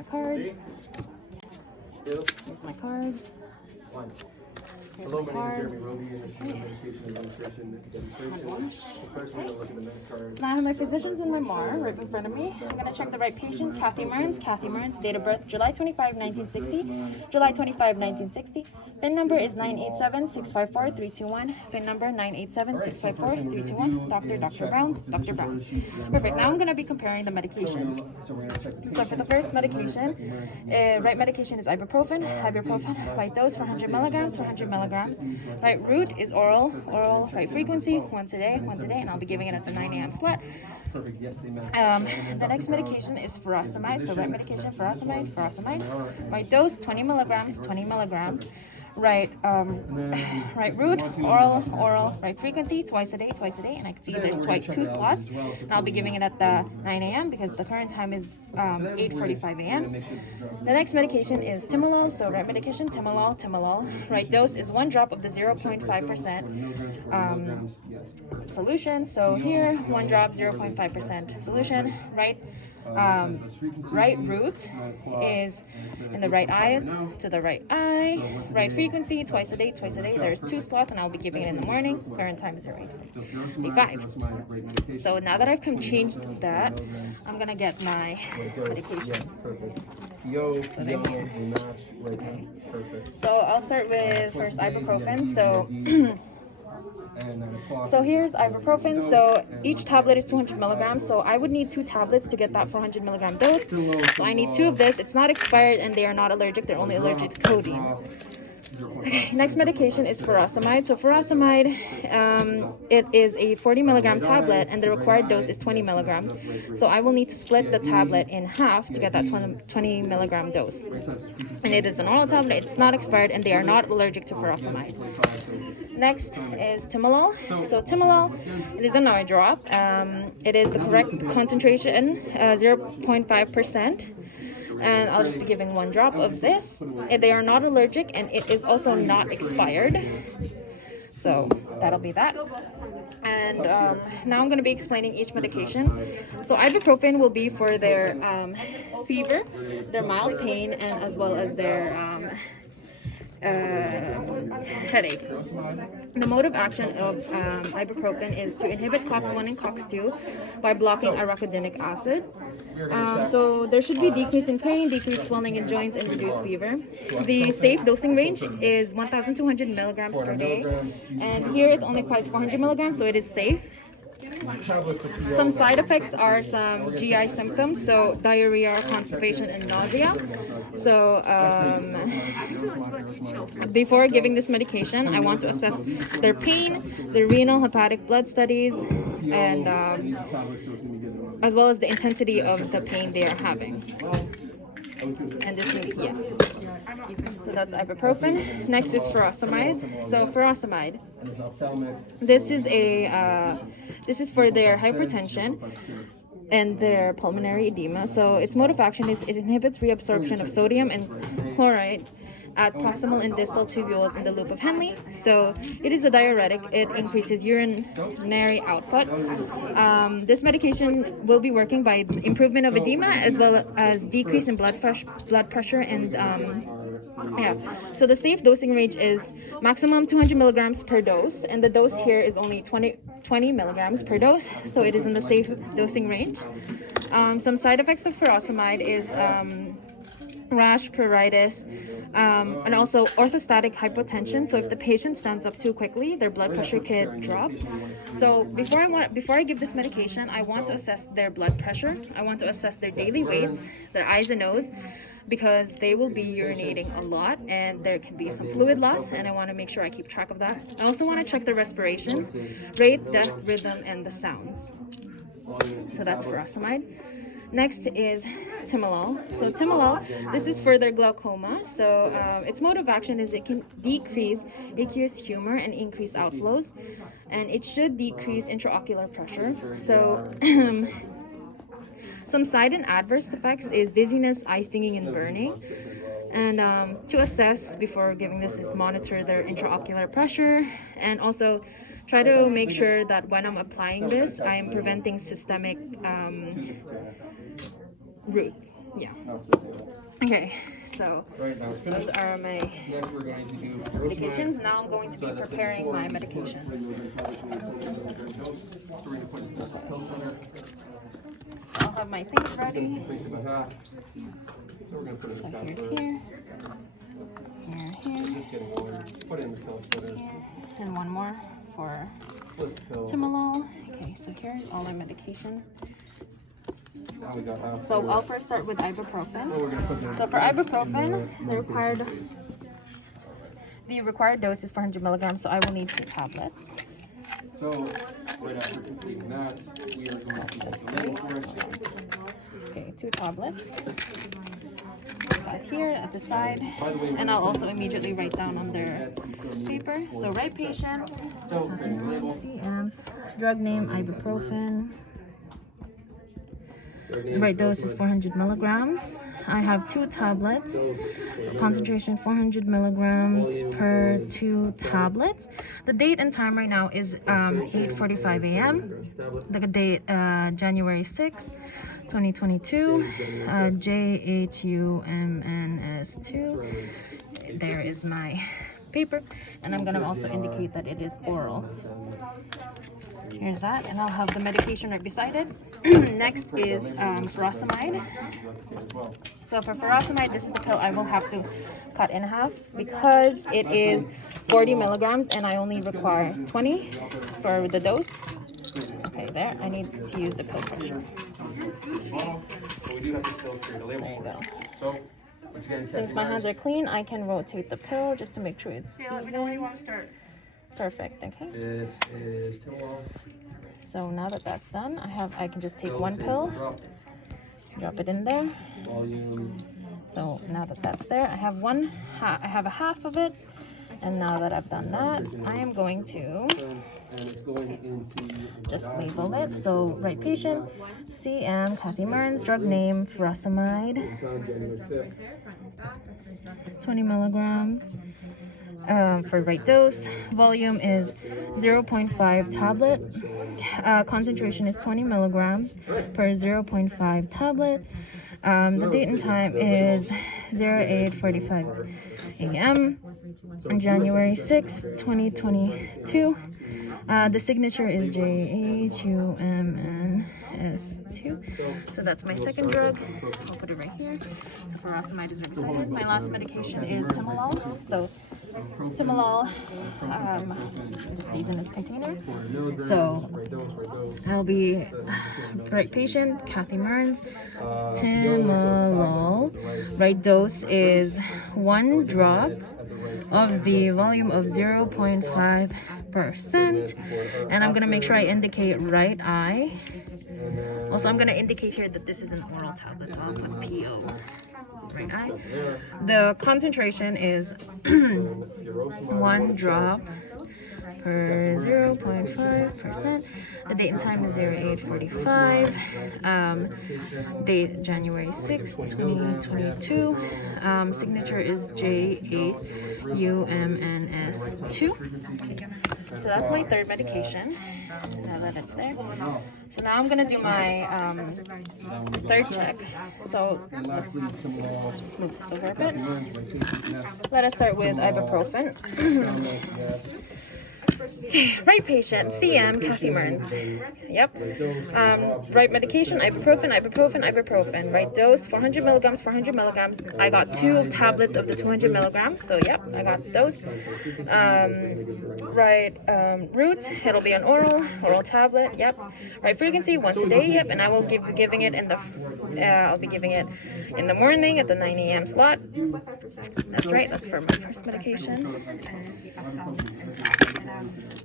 my cards. Here's my cards. Hello, my name is Jeremy Roby, and this is the Medication Administration demonstration. First, we're going to look at the med card. So now I have my physicians and my MAR right in front of me. I'm going to check the right patient, Kathy Miren's date of birth, July 25, 1960. July 25, 1960. PIN number is 987-654-321. PIN number 987-654-321. Dr. Brown's, Dr. Brown. Perfect. Now I'm going to be comparing the medications. So for the first medication, right medication is ibuprofen. Right dose 400 milligrams, 400 milligrams. Right route is oral, right frequency, once a day, and I'll be giving it at the 9 a.m. slot. The next medication is furosemide. So right medication, furosemide. Right dose 20 milligrams. Right route, oral, right frequency, twice a day, and I can see there's 2 slots, and I'll be giving it at the 9 a.m. because the current time is 8:45 a.m. The next medication is timolol. So right medication, timolol. Right dose is 1 drop of the 0.5% solution. So here, 1 drop, 0.5% solution. Right route is in the right eye to the right eye. Right frequency, twice a day. There's 2 slots, and I'll be giving it in the morning. Current time is 8:45. So now that I've changed that, I'm gonna get my medications. So I'll start with first ibuprofen. So here's ibuprofen. So each tablet is 200 milligrams. So I would need 2 tablets to get that 400 milligram dose. So I need 2 of this. It's not expired and they are not allergic. They're only allergic to codeine. Next medication is furosemide. So furosemide, it is a 40 milligram tablet and the required dose is 20 milligrams. So I will need to split the tablet in half to get that 20 milligram dose. And it is an oral tablet, it's not expired, and they are not allergic to furosemide. Next is timolol. So timolol, it is an eye drop. It is the correct concentration, 0.5%. And I'll just be giving 1 drop of this. They are not allergic, and it is also not expired. So that'll be that. And now I'm going to be explaining each medication. So ibuprofen will be for their fever, their mild pain, and as well as their headache. The mode of action of ibuprofen is to inhibit COX-1 and COX-2 by blocking arachidonic acid. So there should be decrease in pain, decreased swelling in joints, and reduced fever. The safe dosing range is 1,200 milligrams per day, and here it only requires 400 milligrams, so it is safe. Some side effects are some GI symptoms, so diarrhea, constipation, and nausea. So before giving this medication, I want to assess their pain, their renal, hepatic blood studies, and as well as the intensity of the pain they are having. And this is, so that's ibuprofen. Next is furosemide. So furosemide, this is for their hypertension and their pulmonary edema. So its mode of action is it inhibits reabsorption of sodium and chloride at proximal and distal tubules in the loop of Henle. So it is a diuretic. It increases urinary output. This medication will be working by improvement of edema as well as decrease in blood pressure and so the safe dosing range is maximum 200 milligrams per dose, and the dose here is only 20 milligrams per dose, so it is in the safe dosing range. Some side effects of furosemide is rash, pruritus, and also orthostatic hypotension. So if the patient stands up too quickly, their blood pressure could drop. So before I give this medication, I want to assess their blood pressure. I want to assess their daily weights, their eyes and nose, because they will be urinating a lot and there can be some fluid loss, and I want to make sure I keep track of that. I also want to check the respirations, rate, depth, rhythm, and the sounds. So that's furosemide. Next is timolol. So timolol, this is for their glaucoma. So its mode of action is it can decrease aqueous humor and increase outflows, and it should decrease intraocular pressure. So some side and adverse effects is dizziness, eye stinging, and burning. And to assess before giving this is monitor their intraocular pressure, and also try to make sure that when I'm applying this, I'm preventing systemic route. Yeah. Now it's the table. Okay, so Right, now it's those finished. are my Next, we're going to do medications. Now I'm going to be preparing my medications. I'll have my things ready. Place it by half. So we're going to put it So in the here's first. here. Here. Just getting one. Put it in the pill splitter. And one more for Split the pill. Timolol. Okay, so here's all our medication. Now we got half. So I'll first start with Now ibuprofen. we're going to put So for ibuprofen, the required dose is 400 milligrams, so I will need 2 tablets. So, right after completing that, we are going to get the label for it. Okay, 2 tablets. Back here at the side, and I'll also immediately write down on their paper. So right patient, So, creating the label. CM, drug name ibuprofen. Right dose is 400 milligrams. I have 2 tablets. Concentration 400 milligrams per 2 tablets. The date and time right now is 8:45 a.m. The date January 6th, 2022. JHUMNS2. There is my paper, and I'm gonna also indicate that it is oral. Here's that, and I'll have the medication right beside it. Next is furosemide. So for furosemide, this is the pill I will have to cut in half because it is 40 milligrams and I only require 20 for the dose. Okay, there. I need to use the pill pressure. But we do have to still create a label There you for go. it. So, once again, Since my hands are clean, I can rotate the pill just to make sure it's Let me know when you want to start. perfect. Okay. This is Timolol. So now that that's done, I can just take one pill, drop it in there. Volume. So now that that's there, I have I have a half of it, and now that I've done that, I am going to And it's going into just label it. So right patient, CM, Kathy Miren's drug name, furosemide, January 5th. 20 milligrams. For right dose, volume is 0.5 tablet. Concentration is 20 milligrams per 0.5 tablet. The date and time is 08:45 a.m. on January 6, 2022. The signature is JHUMNS2. So that's my second drug. I'll put it right here. So furosemide is right beside it. My last medication is Timolol. So Timolol just stays in its container. So I'll be right patient, Kathy Miren's Timolol. Right dose is 1 drop of the volume of 0.5%. And I'm gonna make sure I indicate right eye. Also, I'm gonna indicate here that this is an oral tablet, so I'll put PO. Right eye. The concentration is 1 drop per 0.5%. The date and time is 08:45. Date January 6, 2022. Signature is JHUMNS2. So that's my third medication. Now that it's there. So now I'm gonna do my third check. So let's just move this over a bit. Let us start with ibuprofen. Right patient, CM, Kathy Miren's. Yep. Right medication, ibuprofen, ibuprofen, ibuprofen. Right dose, 400 milligrams, 400 milligrams. I got 2 tablets of the 200 milligrams, so yep, I got those. Right route, it'll be an oral tablet, yep. Right frequency, once a day, yep, and I will be giving it in the morning at the 9 a.m. slot. That's right, that's for my first medication.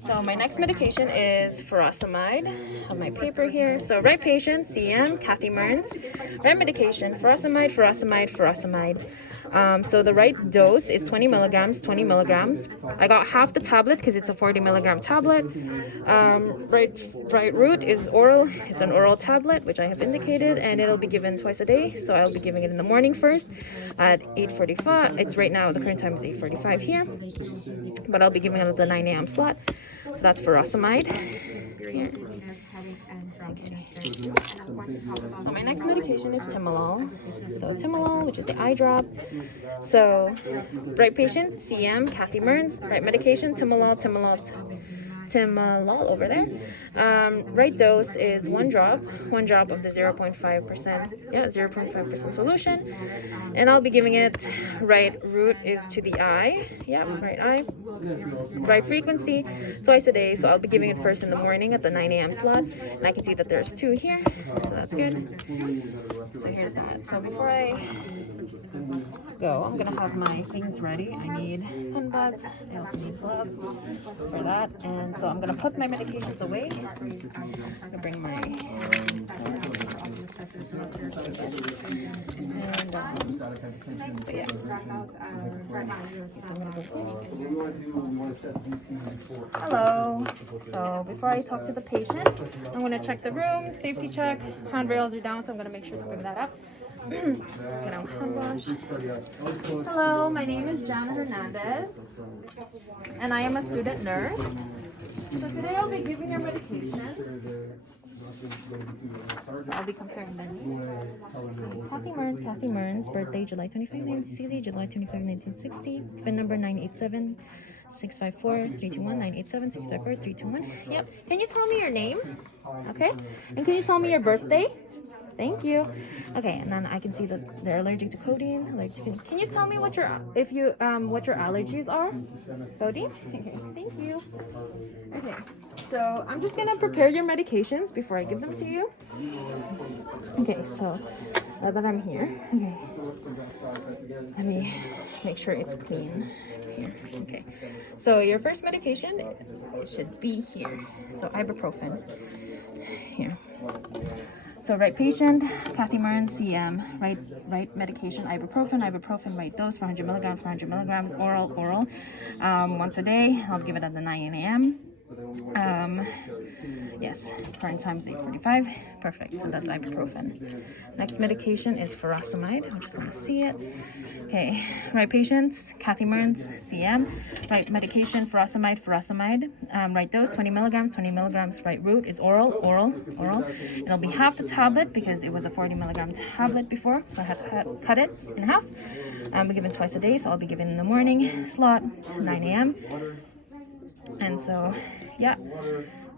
So my next medication is furosemide. I have my paper here. So right patient, CM, Kathy Miren's. Right medication, furosemide, furosemide, furosemide. So the right dose is 20 milligrams, 20 milligrams. I got half the tablet because it's a 40 milligram tablet. Right route is oral. It's an oral tablet, which I have indicated, and it'll be given twice a day. So I'll be giving it in the morning first at 8:45. It's right now, the current time is 8:45 here, but I'll be giving it at the 9 a.m. slot. So that's furosemide. Here. Okay. So my next medication is timolol. So timolol, which is the eye drop. So right patient, CM, Kathy Mearns. Right medication, timolol over there. Right dose is one drop of the 0.5% solution, and I'll be giving it right root is to the eye, right eye, right frequency twice a day. So I'll be giving it first in the morning at the 9 a.m. slot, and I can see that there's 2 here, so that's good. So here's that. So before I go, I'm gonna have my things ready. I need pen pads, I also need gloves for that, and so I'm gonna put my medications away. I'm gonna bring my and so yeah. So I'm gonna go hello. So before I talk to the patient, I'm gonna check the room, safety check. Handrails are down, so I'm gonna make sure to bring that up. Hand wash. Hello, my name is Jannah Hernandez, and I am a student nurse. So today I'll be giving your medication. So I'll be comparing them. Kathy Mearns, birthday July 25, 1960, July 25, 1960, PIN number 987 654 321, 987 654 321. Yep. Can you tell me your name? Okay. And can you tell me your birthday? Thank you. Okay, and then I can see that they're allergic to codeine. Can you tell me what your allergies are? Codeine? Okay, thank you. Okay, so I'm just gonna prepare your medications before I give them to you. Okay, so now that I'm here, okay, let me make sure it's clean here. Okay, so your first medication, it should be here. So ibuprofen here. So right patient, Kathy Mearns, CM, right medication, ibuprofen, right dose, 400 milligrams, oral. Once a day. I'll give it at the 9 a.m. Yes, current time is 8:45. Perfect. So that's ibuprofen. Next medication is furosemide. I'm just going to see it. Okay, right patients, Kathy Mearns, CM. Right medication, furosemide. Right dose, 20 milligrams. Right route is oral. It'll be half the tablet because it was a 40 milligram tablet before, so I had to cut it in half. We're given twice a day, so I'll be given in the morning slot, 9 a.m. And so, yeah,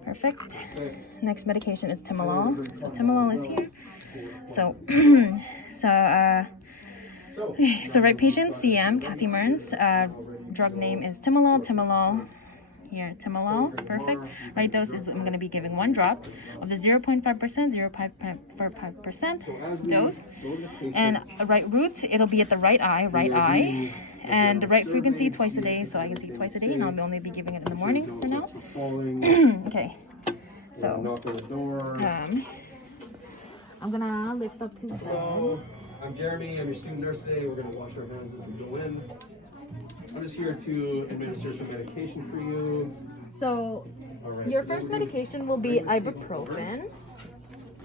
perfect. Next medication is timolol. So timolol is here. So, so right patient, CM, Kathy Mearns. Drug name is timolol. Here, timolol, perfect. Right dose is I'm going to be giving one drop of the 0.5% dose. And right route, it'll be at the right eye. And the right frequency twice a day, so I can see twice a day, and I'll only be giving it in the morning for now. Okay, so I'm gonna lift up his bed. I'm Jeremy. I'm your student nurse today. We're gonna wash our hands as we go in. I'm just here to administer some medication for you. So your first medication will be ibuprofen,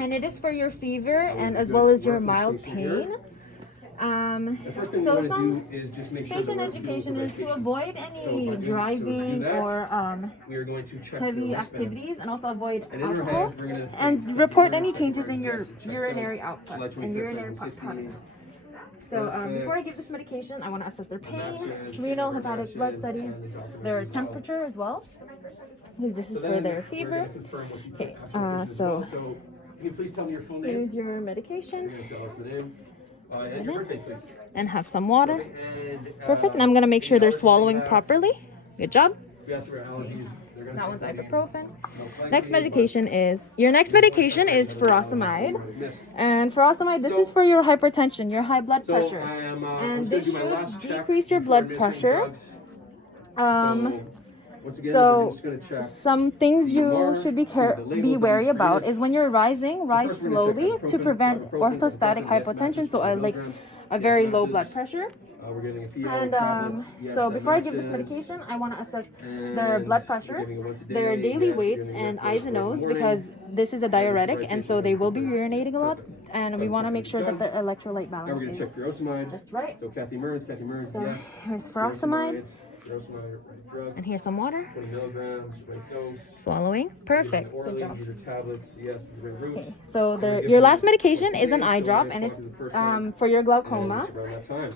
and it is for your fever and as well as your mild pain. So some patient education is to avoid any driving or heavy activities, and also avoid alcohol, and report any changes in your urinary output and urinary product. So before I give this medication, I want to assess their pain, renal, hepatic blood studies, their temperature as well. This is for their fever. Okay, so can you please tell me your full name? Here's your medication. Tell us the name. And your birthday, please. And have some water. Perfect. And I'm going to make sure they're swallowing properly. Good job. That one's ibuprofen. Next medication is furosemide. And furosemide, this is for your hypertension, your high blood pressure. And this should decrease your blood pressure. So some things you should be wary about is when you're rising, rise slowly to prevent orthostatic hypotension, so like a very low blood pressure. And so before I give this medication, I want to assess their blood pressure, their daily weights, and eyes and nose, because this is a diuretic, and so they will be urinating a lot, and we want to make sure that the electrolyte balance is just right. So Kathy Mearns, So here's furosemide. furosemide, ready drug. And here's some water. 20 milligrams, ready dose. Swallowing. Perfect. Good Orally, job. these are tablets. Yes, these are roots. Okay, so your last medication is an eye drop, and it's for your glaucoma.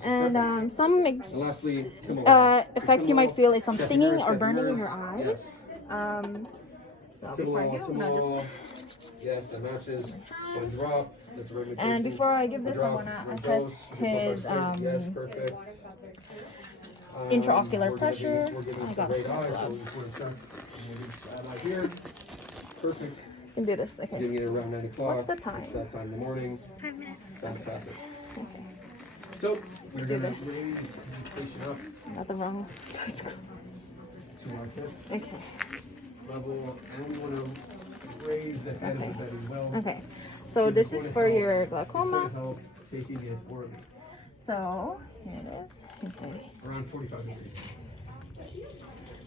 And some effects you might feel is some stinging or burning in your eyes. So before I do, I'm gonna just... Yes, that matches. One drop. That's a regular And patient. before I give this, I Drop, want to one assess dose. his Yes, perfect. intraocular We're pressure. giving I the got right some eye, so gloves. we just want to check. Right here. Perfect. You can do this. Okay. Getting it around 9 o'clock. What's the time? It's that time in the morning. 5 minutes. Fantastic. Okay. So we're Do going to this. raise the patient up Got the wrong. to our hip Okay. level, and we want to raise the head of the bed as well. Okay. So this is for your glaucoma. It's going to help taking it for So here it is. Okay. around 45 minutes.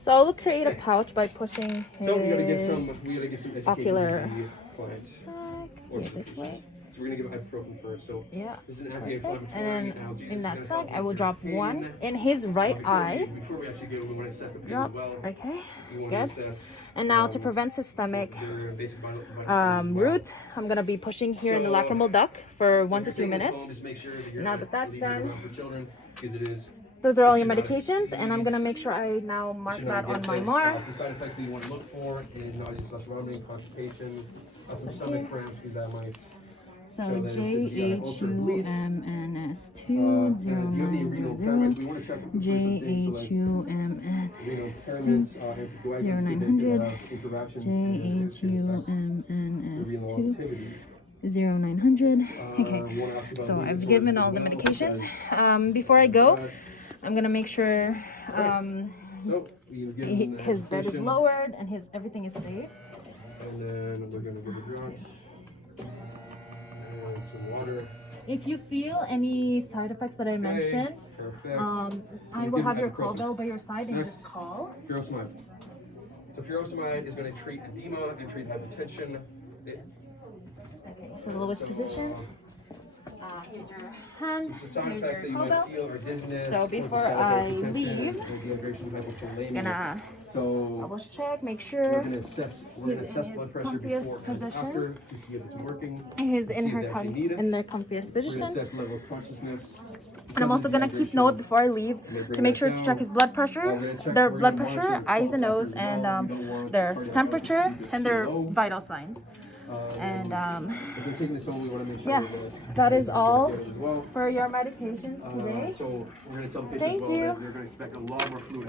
So I'll create a pouch by pushing his So we gotta give some education ocular to the client. sac here this way. So we're gonna give ibuprofen first. So Yeah. this is an Perfect. anti-inflammatory And analgesic. then in that It's sac, gonna I help will with drop pain. one in his right eye. Before we actually go, we want to assess the pain Drop. as well. Okay. We want Good. to assess And now to prevent systemic their basic vital signs as well. root, I'm gonna be pushing here in the So, lacrimal duct for 1 to If 2 you're taking this home, minutes. just make sure that you're Now not that that's leaving it done, around for children, because it is. those are all your should not medications, and I'm gonna make sure I now mark should not that on get my this. mark. The side effects that you want to look for is nausea, less vomiting, constipation, some stomach cramps, because that might. So show that it's a GI ulcer bleed. JHUMNS2 Do you have any renal impairments? We want to check for things, so like renal JHUMN impairments, anticoagulants, 0900, interactions, JHUMNS2 renal activity. 0900. Okay, We wanna ask about so movement I've disorders given as all the well, medications. because, Before I go, I'm gonna make sure so we've given his bed is education, lowered and his everything is safe. and then we're gonna give a drugs and some water. If you feel any side effects that I mentioned, Perfect. I will have your call bell by your side and Next. just call. Furosemide. So furosemide is going to treat edema and treat hypertension. Okay, so the lowest position. Here's your hand. Some sound Here's effects that your you call might bell. feel are dizziness. So before I leave, I'm gonna so double check, make we're sure going to assess. We're going to he's in assess his blood pressure comfiest before and position. after to see if it's working. he's to in see her if they actually need it. in their comfiest We're going to position. assess level of consciousness. And I'm also gonna keep note before I leave to make sure to check his blood pressure, their blood pressure, eyes and nose, and their temperature and their vital signs. And If they're taking this home, we want to make sure yes, that is all as well. for your medications today. So we're going to tell the Thank patients as well you. that they're going to expect a lot more fluid.